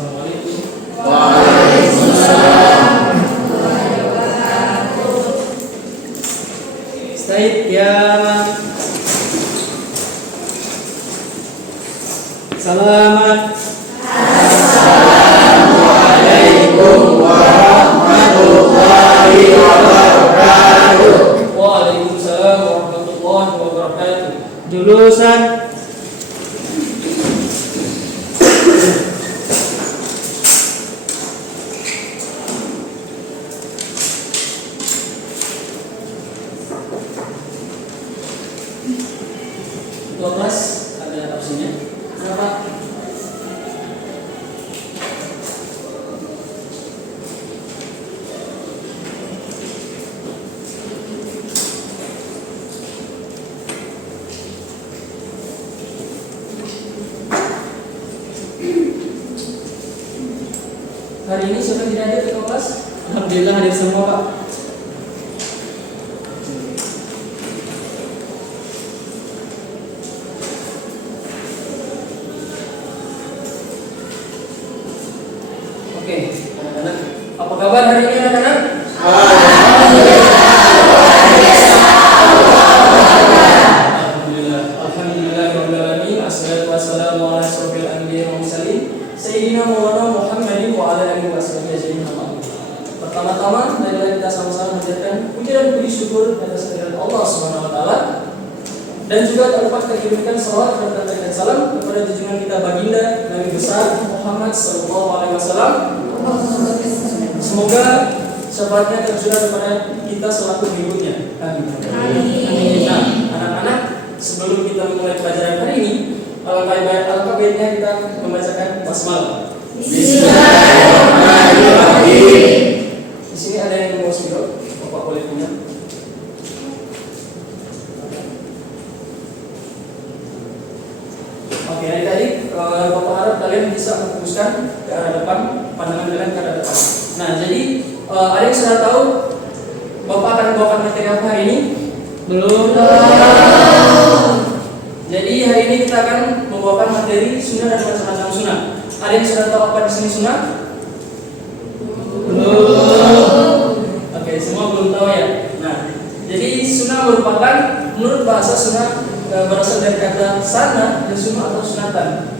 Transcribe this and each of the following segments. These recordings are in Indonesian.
Assalamualaikum. Waalaikumsalam. Baik ya. Selamat. Assalamualaikum warahmatullahi wabarakatuh. Waalaikumsalam warahmatullahi wabarakatuh. Jurusan ada opsinya. Berapa? Hari ini siapa yang tidak hadir ke kelas? Alhamdulillah hadir semua, Pak. Oke, anak-anak. Apa kabar hari ini, anak-anak? Alhamdulillah. Alhamdulillahirabbil alamin. Assalatu wassalamu ala asyrofil anbiya'i wal mursalin sayyidina Maulana Muhammadin wa ala alihi wasallam. Pertama-tama, marilah kita sama-sama menjadikan puji dan puji syukur atas kehadirat Allah Subhanahu wa taala. Dan juga tak lupa kita kirimkan salawat dan salam kepada junjungan kita baginda Nabi besar Muhammad sallallahu alaihi wasallam. Semoga syafaatnya tercurah kepada kita selaku berikutnya. Amin. Nah, anak-anak, sebelum kita memulai pelajaran hari ini, alangkah baiknya kita membacakan basmalah. Bismillahirrahmanirrahim. Di sini ada yang mau spidol, Bapak boleh punya. Oke, dari tadi Bapak harap kalian bisa menfokuskan ke arah depan, pandangan kalian ke arah depan. Nah, jadi ada yang sudah tahu Bapak akan membawakan materi apa hari ini? Belum. Jadi hari ini kita akan membawakan materi sunnah dan macam-macam sunnah. Ada yang sudah tahu apa di sini sunnah? Belum. Oke, semua belum tahu ya. Nah, jadi sunnah merupakan menurut bahasa sunnah berasal dari kata sana dan sunnah atau sunatan.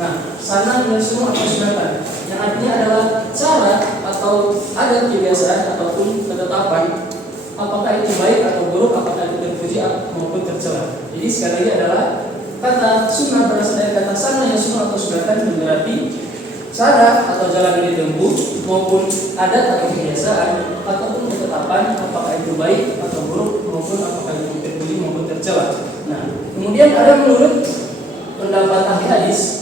Nah, sana dan sunnah atau sunatan yang artinya adalah cara atau adat kebiasaan ataupun ketetapan, apakah itu baik atau buruk, apakah itu terpuji maupun tercela. Jadi sekali lagi adalah kata sunnah berasal dari kata sana yang sunnah atau sunatan, berarti cara atau jalan yang ditempuh maupun adat atau kebiasaan ataupun ketetapan, apakah itu baik atau buruk maupun apakah itu terpuji maupun tercela. Nah, kemudian ada menurut pendapat ahli hadis.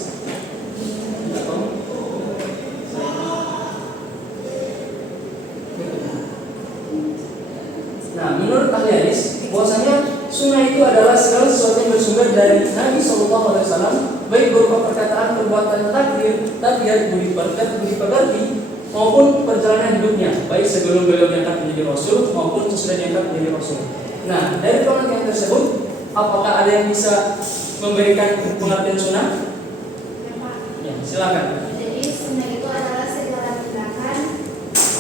Nah, menurut ahli hadis, bahwasanya sunnah itu adalah segala sesuatu yang bersumber dari Nabi Sallallahu Alaihi Wasallam, baik berupa perkataan, perbuatan, takbir, budi pekerti, maupun perjalanan hidupnya, baik sebelum beliau diangkat menjadi Rasul maupun sesudah diangkat menjadi Rasul. Nah, dari pengertian tersebut, apakah ada yang bisa memberikan pengertian sunnah? Ya, silakan. Jadi sunnah itu adalah segala tindakan,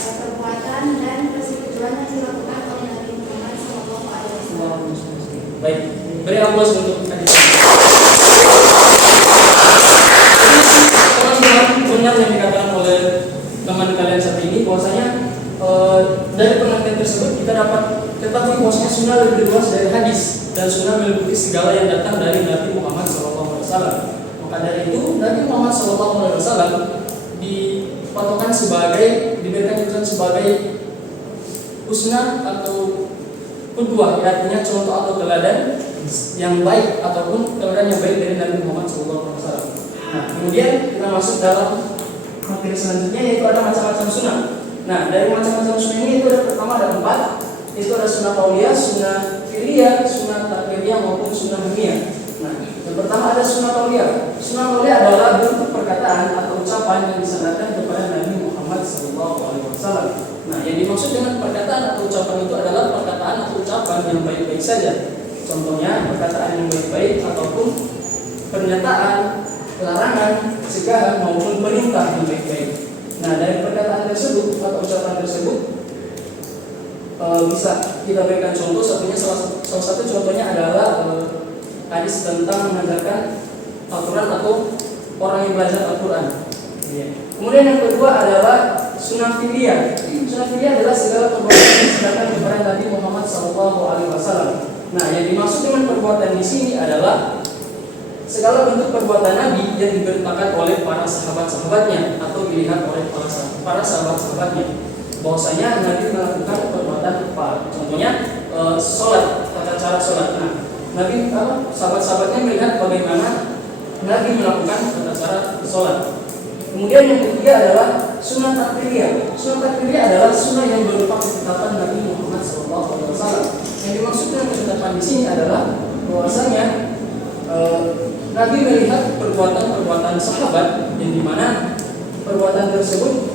perbuatan dan persetujuan yang dilakukan oleh Nabi Muhammad SAW. Baik, beri aplaus untuk hadis. Teman-teman, benar yang dikatakan oleh teman kalian saat ini, bahwasanya dari pengertian tersebut kita dapat ketahui bahwasanya sunnah lebih luas dari hadis, dan sunnah meliputi segala yang datang dari Nabi Muhammad SAW. Maka dari itu Nabi Muhammad SAW dipatokan sebagai, diberikan julukan sebagai usnah atau kedua, artinya contoh atau teladan yang baik ataupun teladan yang baik dari Nabi Muhammad SAW. Nah, kemudian kita masuk dalam materi selanjutnya, yaitu ada macam-macam sunnah. Nah, dari macam-macam sunnah ini itu ada pertama ada 4, itu ada sunnah qauliyah, sunnah fi'liyah, sunnah takribiyah maupun sunnah ilmiah. Nah, yang pertama ada sunnah qauliyah. Sunnah qauliyah adalah bentuk perkataan atau ucapan yang disandarkan kepada Nabi Muhammad SAW. ucapan itu adalah perkataan atau ucapan yang baik-baik saja. Contohnya perkataan yang baik-baik ataupun pernyataan, larangan, cegahan maupun perintah yang baik-baik. Nah, dari perkataan tersebut atau ucapan tersebut bisa kita berikan contoh. Salah satu contohnya adalah hadis tentang mengajarkan Al-Quran atau orang yang belajar Al-Quran. Kemudian yang kedua adalah sunnah fi'liyah. Sunnah fi'liyah adalah segala perbuatan yang disebutkan kepada Nabi Muhammad SAW. Nah, yang dimaksud dengan perbuatan di sini adalah segala bentuk perbuatan Nabi yang diberitakan oleh para sahabat-sahabatnya atau dilihat oleh para sahabat-sahabatnya. Bahwasanya Nabi melakukan perbuatan apa? Contohnya sholat, tata cara sholat. Nah, Nabi sahabat-sahabatnya melihat bagaimana Nabi melakukan tata cara sholat. Kemudian yang ketiga adalah sunnah takfiriyah. Sunnah takfiriyah adalah sunnah yang berupa ketetapan Nabi Muhammad SAW. Yang dimaksud dengan ketetapan di sini adalah bahwasanya Nabi melihat perbuatan-perbuatan sahabat yang dimana perbuatan tersebut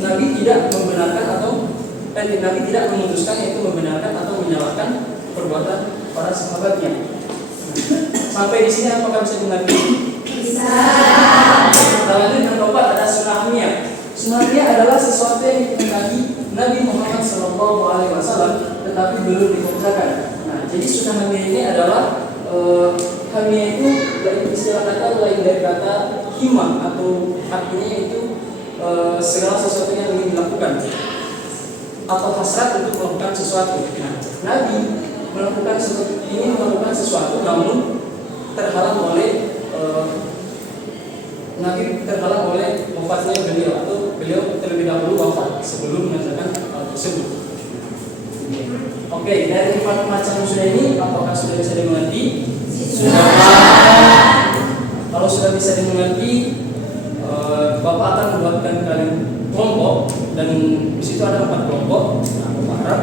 Nabi tidak membenarkan atau Nabi tidak memutuskan yaitu membenarkan atau menyalahkan perbuatan para sahabatnya. Sampai di sini apakah bisa mengerti? Bisa. Lanjut yang keempat ada sunnah hamiyah. Sunnah hamiyah adalah sesuatu yang dikehendaki Nabi Muhammad SAW tetapi belum dikerjakan. Nah, jadi sunnah hamiyah ini adalah hamiyah itu istilah kata lain dari kata himah atau artinya itu segala sesuatu yang ingin dilakukan atau hasrat untuk melakukan sesuatu. Nah, Nabi melakukan sesuatu namun terhalang oleh wafatnya beliau atau beliau terlebih dahulu wafat sebelum mengerjakan hal tersebut. Oke, dari 4 macam sunnah ini apakah sudah bisa dimengerti? Sudah. Kalau sudah bisa dimengerti, Bapak akan membuatkan kalian kelompok dan di situ ada 4 kelompok. Nah, Bapak harap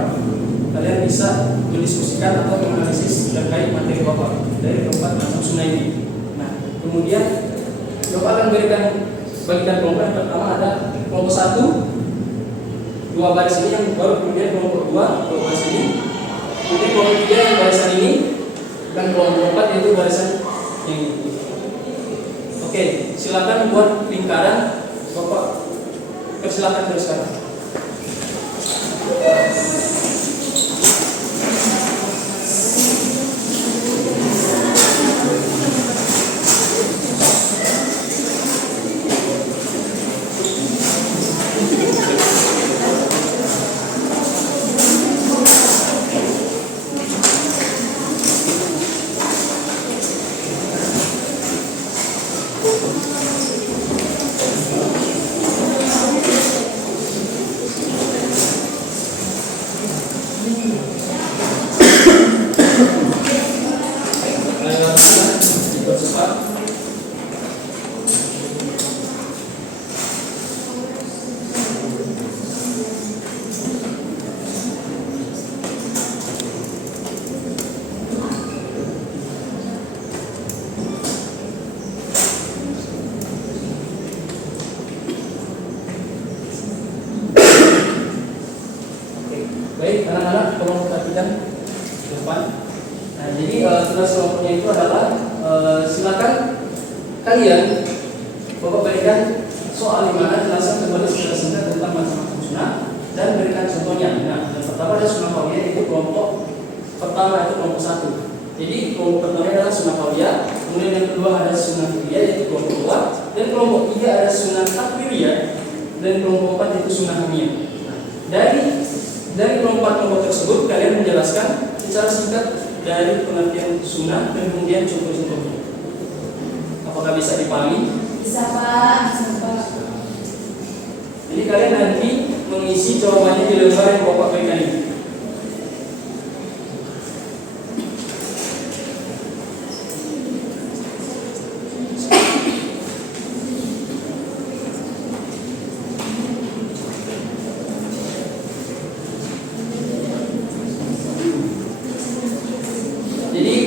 kalian bisa mendiskusikan atau menganalisis terkait materi Bapak dari 4 macam sunnah ini. Nah, kemudian Bapak akan bagikan kelompok. Yang pertama ada kelompok 1, 2 baris ini, yang baru kemudian kelompok 2 baris ini, kemudian kelompok 3 yang barisan ini, dan kelompok 4 yaitu barisan yang ini. Oke, silakan buat lingkaran. Bapak persilakan teruskan. Baik, anak-anak tolong perhatikan ke depan. Nah, jadi tugas kelompoknya itu adalah silakan kalian Bapak berikan soal di mana jelasan kepada saudara-saudara tentang macam-macam sunnah dan berikan contohnya. Nah, yang pertama ada sunnah qauliyah, itu kelompok pertama, itu kelompok 1. Jadi kelompok pertama adalah sunnah qauliyah, kemudian yang kedua ada sunnah fi'liyah yaitu kelompok 2, dan kelompok 3 ada sunnah takfiriyah, dan kelompok 4 itu sunnah hamiyah. Nah, dari kelompok tersebut kalian menjelaskan secara singkat dari pengertian sunnah dan kemudian contoh-contohnya. Apakah bisa dipahami? Bisa, Pak. Jadi kalian nanti mengisi jawabannya di lembar yang Bapak berikan ini.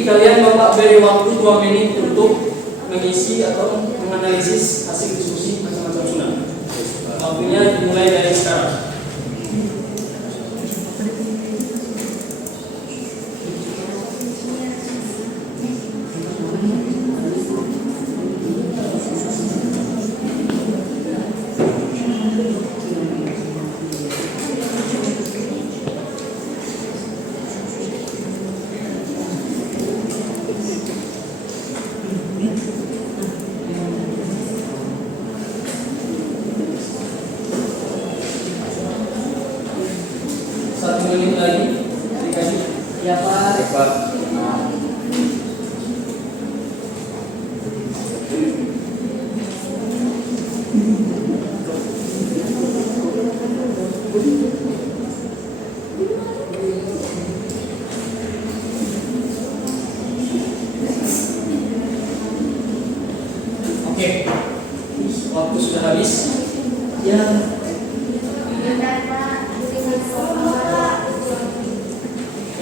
Kalian Bapak beri waktu 2 menit untuk mengisi atau menganalisis hasil diskusi macam-macam sunnah. Waktunya dimulai dari sekarang. Satu menit lagi dikasih. Ya Pak. Pak. Oke, waktu sudah habis. Ya.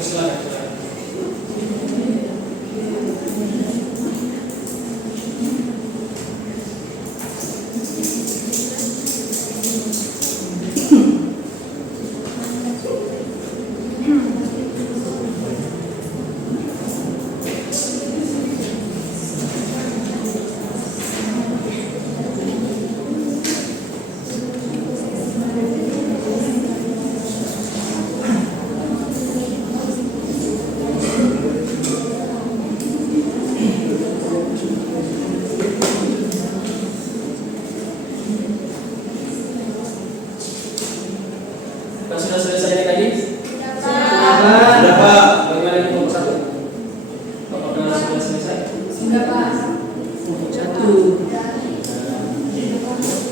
Silakan. Pak, sudah selesai ini tadi? Sudah Pak. Bagaimana di kelompok 1? Apakah sudah selesai? Sudah Pak. Satu.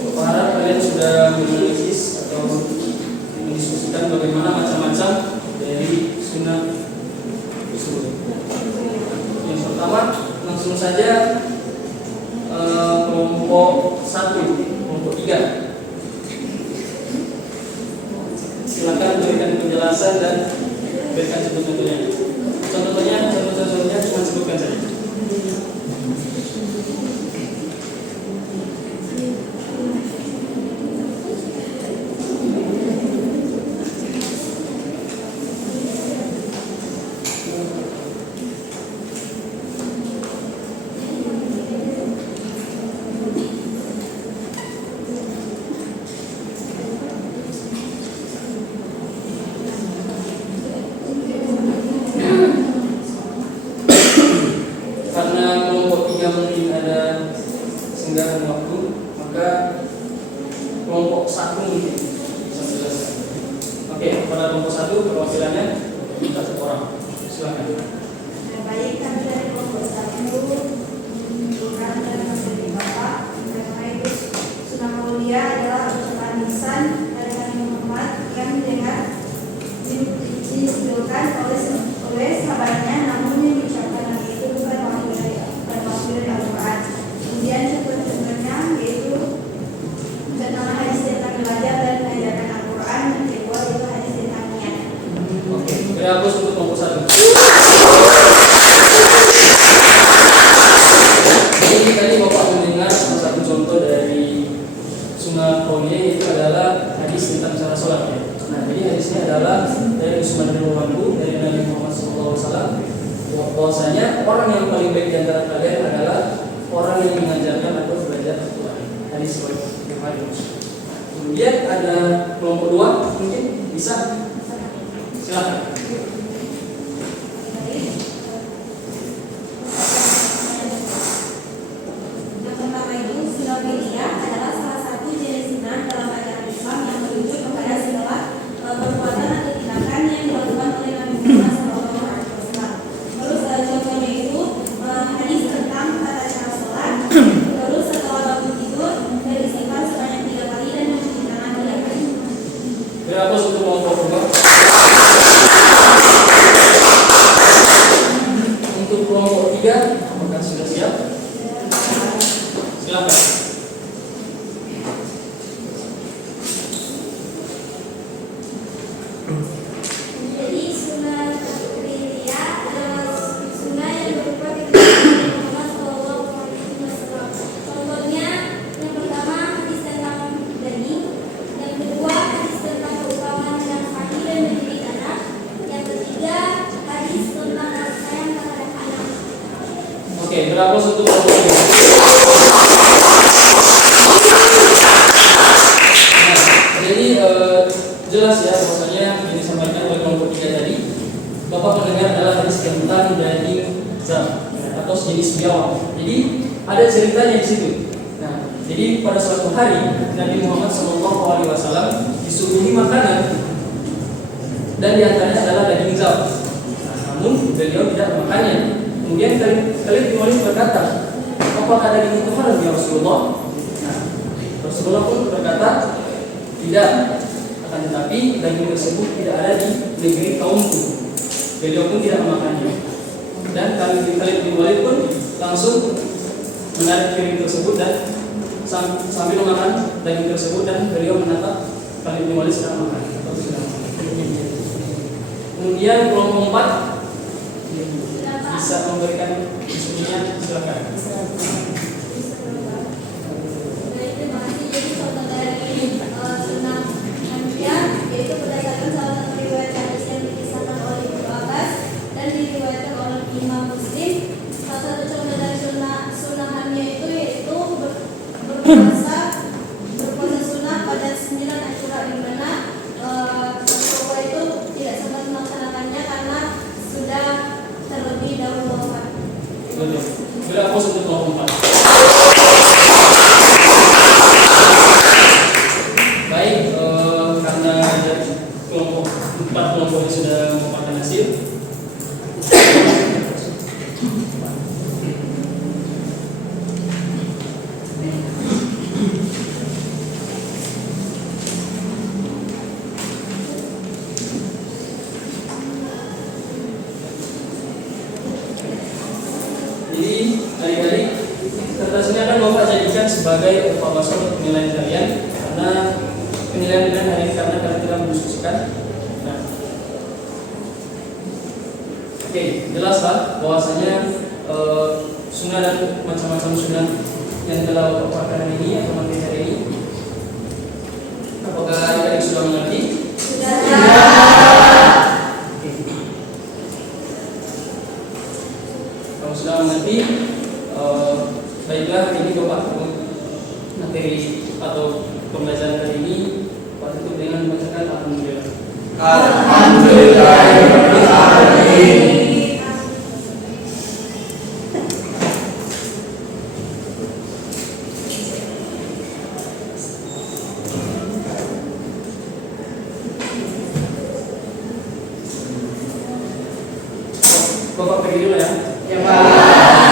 Aku harap kalian sudah menganalisis atau mendiskusikan bagaimana macam-macam dari sunnah tersebut. Yang pertama, langsung saja kelompok 1, kelompok 3. Silakan berikan penjelasan dan berikan contoh-contohnya. Contoh-contohnya cuma sebutkan saja. Karena kelompok 3 mungkin ada senggahan waktu, maka kelompok 1 mungkin bisa menjelaskan. Oke, pada kelompok 1 perwakilannya minta 1 orang. Silakan. Baik, kami dari kelompok 1 menunjukkan dan menjadi Bapak. Karena itu sunnah mulia adalah ucapan lisan dari Nabi Muhammad yang dinukilkan oleh sahabatnya, namun yang diucapkan Nabi itu bukan wahyu dari Al-Quran. Kemudian contoh-contohnya yaitu pertama hadis tentang belajar dan mengajarkan Al-Quran, dan kedua itu hadis tentang niat. Oke, beri hapus untuk kelompok 1. Jadi tadi Bapak mendengar salah satu contoh dari sunnah kauniyah, itu adalah hadis tentang cara sholat ya. Nah, jadi hadisnya adalah dari Usman bin Affan dari Nabi Muhammad SAW, bahwasanya orang yang paling baik di antara kalian adalah orang yang mengajarkan atau belajar Al-Quran. Hadis Bukhari. Kemudian ada kelompok 2, mungkin bisa. Silakan. Yang pertama itu sunnah fi'liyah adalah salah satu jenis sunnah dalam ajaran Islam yang merujuk kepada segala perbuatan atau tindakan yang dilakukan oleh Nabi Muhammad SAW. Terus contohnya itu hadis tentang tata cara sholat. Terus setelah bangun tidur beristighfar sebanyak 3 kali dan mencuci tangan 3 kali. Beri hapus untuk kelompok 2. Untuk kelompok 3, apakah sudah siap? Silakan. Jadi sunnah fi'liyah adalah sunnah yang berupa ketentuan Muhammad SAW. Contohnya yang pertama hadis tentang daging, yang kedua hadis tentang keutamaan yang kaki dan mendidik anak, yang ketiga hadis tentang kasih sayang terhadap anak. Oke, berapa untuk kelompok 3? Nah, pertamanya adalah hadis tentang daging zam atau sejenis biawak. Jadi ada ceritanya di situ. Nah, jadi pada suatu hari Nabi Muhammad SAW disuguhi makanan dan diantaranya adalah daging zam. Nah, namun beliau tidak memakannya. Kemudian Khalid bin Walid berkata, apakah daging itu haram ya Rasulullah? Nah, Rasulullah pun berkata, tidak. Akan tetapi daging tersebut tidak ada di negeri kaumku. Beliau pun tidak memakannya. Dan Khalid bin Walid pun langsung menarik piring tersebut dan sambil memakan daging tersebut, dan beliau menatap Khalid bin Walid sedang makan atau sedang makan. Kemudian kelompok 4 bisa memberikan diskusinya, silakan. Jadi contoh dari sunnah Hanafiah yaitu berdasarkan salah satu riwayat hadis yang dikisahkan oleh Ibnu Abbas dan diriwayatkan oleh Imam Muslim. Salah satu contoh dari sunnah Hanafiah itu yaitu berpuasa sunnah pada 9 Asyura, di mana terdakwa itu tidak sempat melaksanakannya karena sudah terlebih dahulu wafat. Betul. Bila aku sebut kelompok 4. Baik, karena kelompok 4 kelompok ini sudah merupakan hasil. Jadi adik-adik, kertas ini akan Bapak jadikan sebagai evaluasi untuk penilaian kalian, karena penilaian hari ini karena kalian telah mendiskusikan. Nah, oke, jelaslah bahwasanya sunnah dan macam-macam sunnah yang telah Bapak paparkan hari ini atau materi hari ini. Apakah adik-adik sudah mengerti? Kalau sudah mengerti, baiklah ini Bapak materi atau pembelajaran kali ini Pak tutup dengan membacakan alhamdulillah. Alhamdulillahirobbilalamin. Bapak pergi dulu ya. Ya Pak.